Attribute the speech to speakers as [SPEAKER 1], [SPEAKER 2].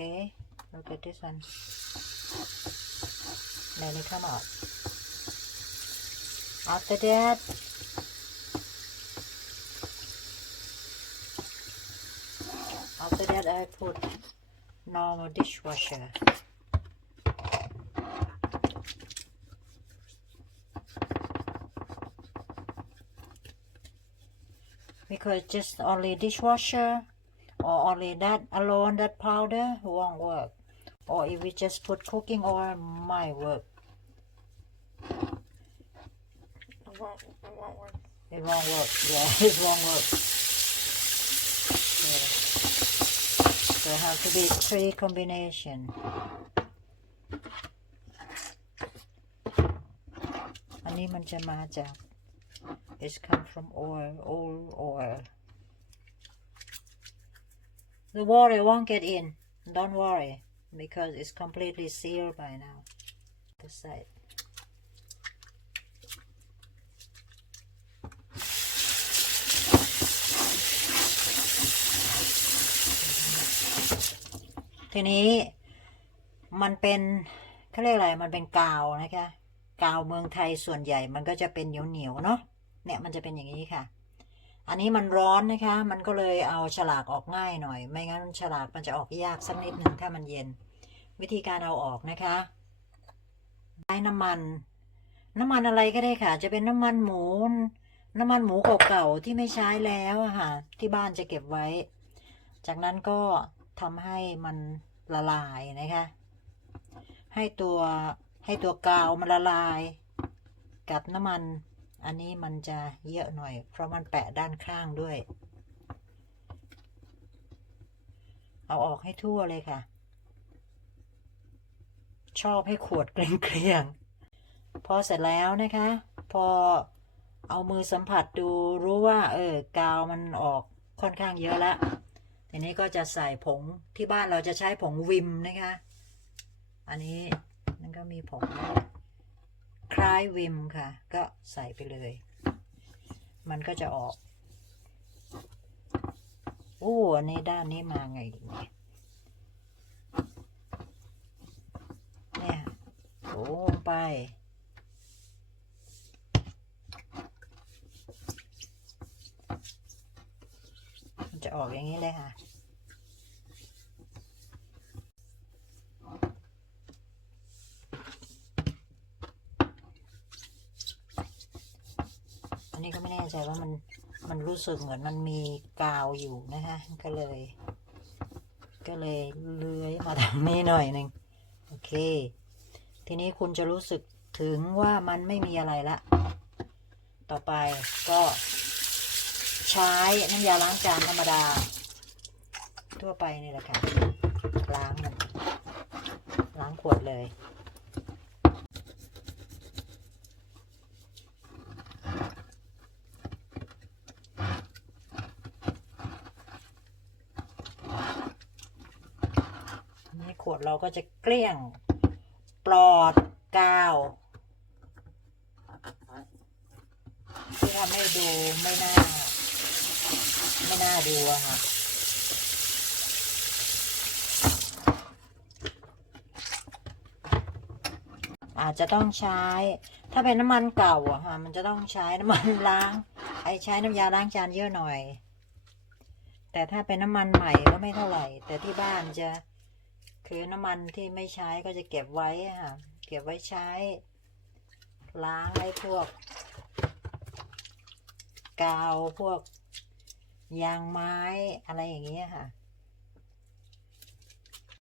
[SPEAKER 1] Okay, look at this one. Let it come out. After that, after that I put normal dishwasher. Because just only dishwasher or only that alone, that powder won't work. Or if we just put cooking oil, might work.
[SPEAKER 2] It won't, it won't work.
[SPEAKER 1] It won't work. Yeah, it won't work. Yeah. So it have to be three combination. Animan jamajak. It's come from oil, old oil. The water won't get in don't worry because it's completely sealed by now the side ทีนี้มันเป็นเขาเรียกอะไร มันเป็นกาวนะคะ กาวเมืองไทยส่วนใหญ่มันก็จะเป็นเหนียวเหนียวๆเนาะ เนี่ยมันจะเป็นอย่างนี้ค่ะ อันนี้มันร้อนนะคะ มันก็เลยเอาฉลากออกง่ายหน่อย ไม่งั้นฉลากมันจะออกยากสักนิดหนึ่งถ้ามันเย็น วิธีการเอาออกนะคะใช้น้ำมัน น้ำมันอะไรก็ได้ค่ะ จะเป็นน้ำมันหมู น้ำมันหมูเก่าๆที่ไม่ใช้แล้วอะค่ะ ที่บ้านจะเก็บไว้ จากนั้นก็ทำให้มันละลายนะคะ ให้ตัวให้ตัวกาวมันละลาย กับน้ำมัน อันนี้มันจะเยอะหน่อย เพราะมันแปะด้านข้างด้วย เอาออกให้ทั่วเลยค่ะ ชอบให้ขวดเกลียงๆพอเสร็จแล้วนะคะ พอเอามือสัมผัสดูรู้ว่า เออกาวมันออกค่อนข้างเยอะแล้วทีนี้ก็จะใส่ผงที่บ้านเราจะใช้ผงวิมนะคะ อันนี้นั่นก็มีผง คล้ายวิมค่ะ ก็ใส่ไปเลย มันก็จะออกโอ้อันนี้ด้านนี้มาไงเนี่ยเนี่ยโอ้ไป มันจะออกอย่างนี้เลยค่ะ นี้ก็ไม่แน่ใจว่ามันมันรู้สึกเหมือนมันมีกาวอยู่นะคะก็เลย ก็เลยเลื้อยมาทางนี้หน่อยหนึ่งโอเค ทีนี้คุณจะรู้สึกถึงว่ามันไม่มีอะไรละ ต่อไปก็ใช้น้ำยาล้างจานธรรมดา ทั่วไปนี่แหละค่ะล้างมันล้างขวดเลย วดเราก็จะเกลี้ยงปลอดกาวที่ทำให้ดูไม่น่า ไม่น่าดูอะค่ะอาจจะต้องใช้ ถ้าเป็นน้ำมันเก่าอะค่ะมันจะต้องใช้น้ำมันล้าง ไอใช้น้ำยาล้างจานเยอะหน่อย แต่ถ้าเป็นน้ำมันใหม่ก็ไม่เท่าไหร่ แต่ที่บ้านจะ คือน้ำมันที่ไม่ใช้ก็จะเก็บไว้ค่ะเก็บไว้ใช้ ล้างไอ้พวก กาวพวกยางไม้อะไรอย่างเงี้ยค่ะ